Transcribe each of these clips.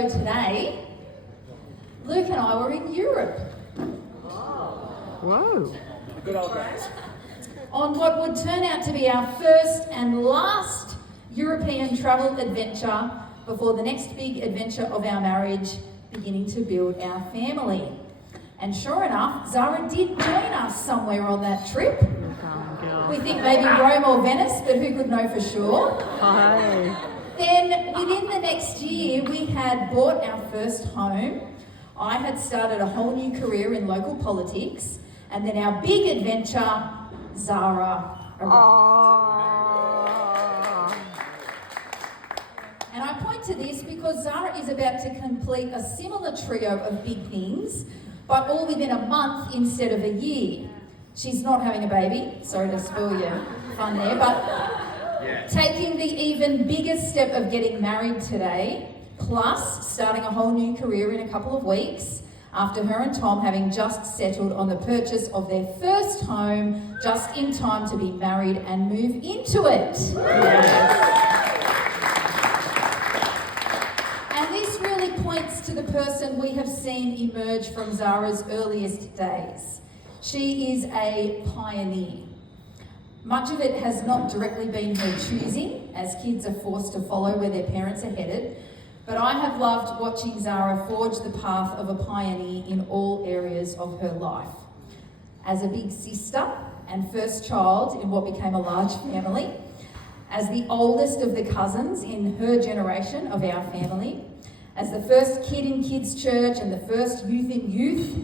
ago today, Luke and I were in Europe. Whoa. Good old days. On what would turn out to be our first and last European travel adventure before the next big adventure of our marriage, beginning to build our family. And sure enough, Zara did join us somewhere on that trip. We think maybe Rome or Venice, but who could know for sure? Hi. Then within the next year, we had bought our first home. I had started a whole new career in local politics. And then our big adventure, Zara arrived. And I point to this because Zara is about to complete a similar trio of big things, but all within a month instead of a year. She's not having a baby, sorry to spoil your fun there, but taking the even bigger step of getting married today, plus starting a whole new career in a couple of weeks, after her and Tom having just settled on the purchase of their first home, just in time to be married and move into it. And this really points to the person we have seen emerge from Zara's earliest days. She is a pioneer. Much of it has not directly been her choosing, as kids are forced to follow where their parents are headed, but I have loved watching Zara forge the path of a pioneer in all areas of her life. As a big sister and first child in what became a large family, as the oldest of the cousins in her generation of our family, as the first kid in kids' church and the first youth in youth,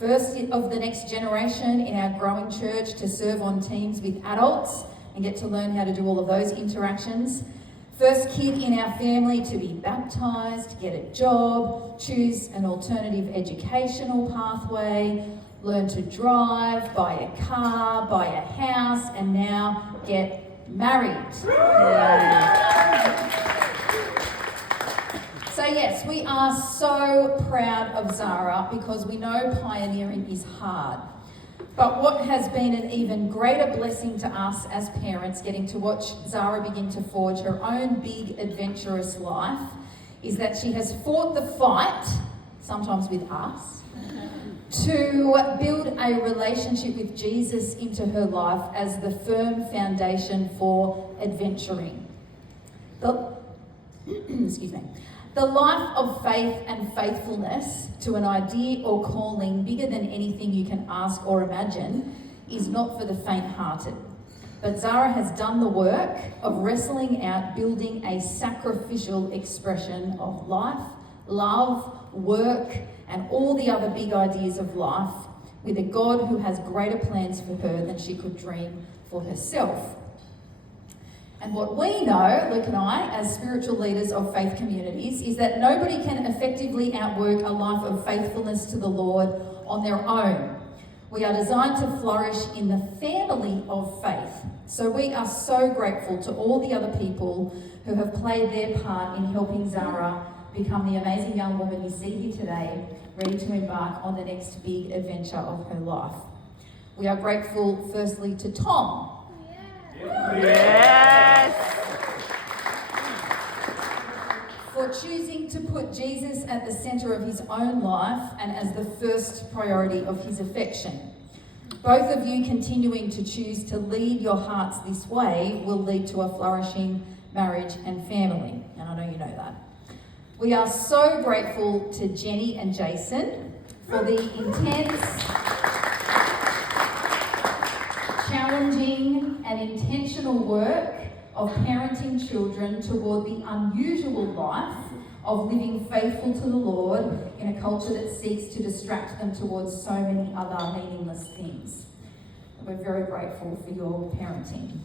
first of the next generation in our growing church to serve on teams with adults and get to learn how to do all of those interactions. First kid in our family to be baptised, get a job, choose an alternative educational pathway, learn to drive, buy a car, buy a house, and now get married. So yes, we are so proud of Zara because we know pioneering is hard. But what has been an even greater blessing to us as parents, getting to watch Zara begin to forge her own big adventurous life, is that she has fought the fight, sometimes with us, to build a relationship with Jesus into her life as the firm foundation for adventuring. Excuse me. The life of faith and faithfulness to an idea or calling bigger than anything you can ask or imagine is not for the faint-hearted. But Zara has done the work of wrestling out building a sacrificial expression of life, love, work, and all the other big ideas of life with a God who has greater plans for her than she could dream for herself. And what we know, Luke and I, as spiritual leaders of faith communities, is that nobody can effectively outwork a life of faithfulness to the Lord on their own. We are designed to flourish in the family of faith. So we are so grateful to all the other people who have played their part in helping Zara become the amazing young woman you see here today, ready to embark on the next big adventure of her life. We are grateful, firstly, to Tom. Yes! For choosing to put Jesus at the centre of his own life and as the first priority of his affection. Both of you continuing to choose to lead your hearts this way will lead to a flourishing marriage and family, and I know you know that. We are so grateful to Jenny and Jason for the intense, challenging and intentional work of parenting children toward the unusual life of living faithful to the Lord in a culture that seeks to distract them towards so many other meaningless things. We're very grateful for your parenting.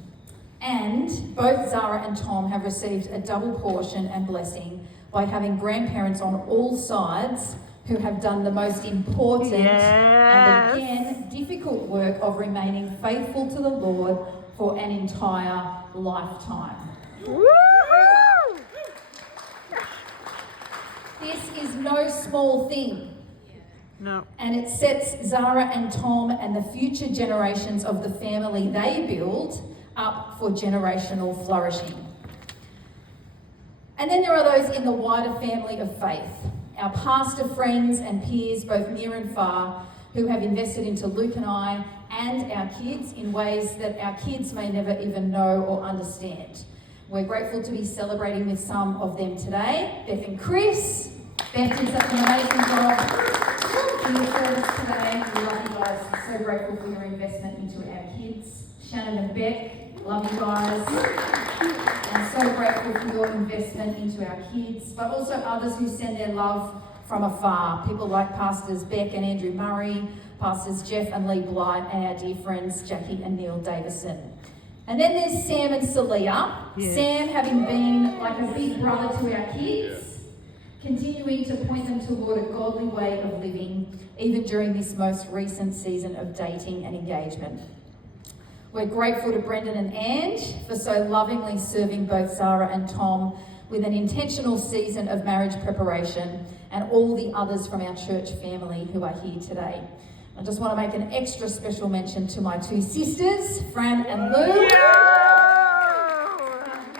And both Zara and Tom have received a double portion and blessing by having grandparents on all sides who have done the most important and again difficult work of remaining faithful to the Lord for an entire lifetime. Woo! This is no small thing. No. And it sets Zara and Tom and the future generations of the family they build up for generational flourishing. And then there are those in the wider family of faith, our pastor friends and peers, both near and far, who have invested into Luke and I and our kids in ways that our kids may never even know or understand. We're grateful to be celebrating with some of them today. Beth and Chris. Beth did such an amazing job in your service today. We love you guys. So grateful for your investment into our kids. Shannon and Beck, love you guys. And so grateful for your investment into our kids, but also others who send their love from afar. People like Pastors Beck and Andrew Murray, Pastors Jeff and Lee Blight, and our dear friends Jackie and Neil Davison. And then there's Sam and Celia. Yes. Sam having been like a big brother to our kids, continuing to point them toward a godly way of living, even during this most recent season of dating and engagement. We're grateful to Brendan and Ange for so lovingly serving both Zara and Tom with an intentional season of marriage preparation, and all the others from our church family who are here today. I just want to make an extra special mention to my two sisters, Fran and Lou. I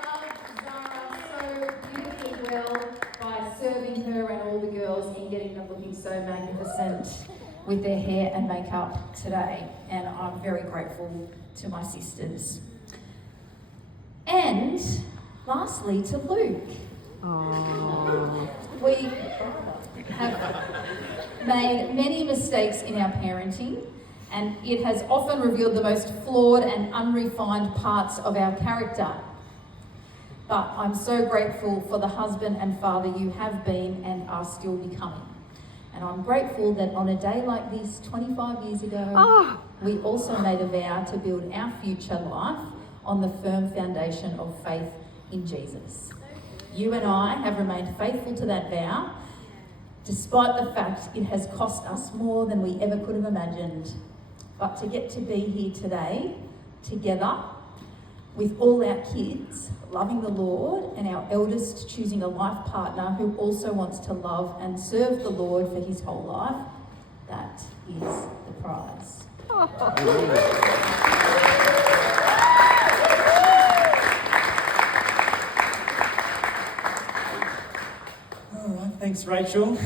love Zara so beautifully well by serving her and all the girls in getting them looking so magnificent with their hair and makeup today. And I'm very grateful to my sisters. And lastly, to Luke. Oh. We have made many mistakes in our parenting, and it has often revealed the most flawed and unrefined parts of our character. But I'm so grateful for the husband and father you have been and are still becoming. And I'm grateful that on a day like this, 25 years ago, we also made a vow to build our future life on the firm foundation of faith in Jesus. You and I have remained faithful to that vow, despite the fact it has cost us more than we ever could have imagined. But to get to be here today, together, with all our kids, loving the Lord, and our eldest choosing a life partner who also wants to love and serve the Lord for his whole life, that is the prize. All right, thanks, Rachel.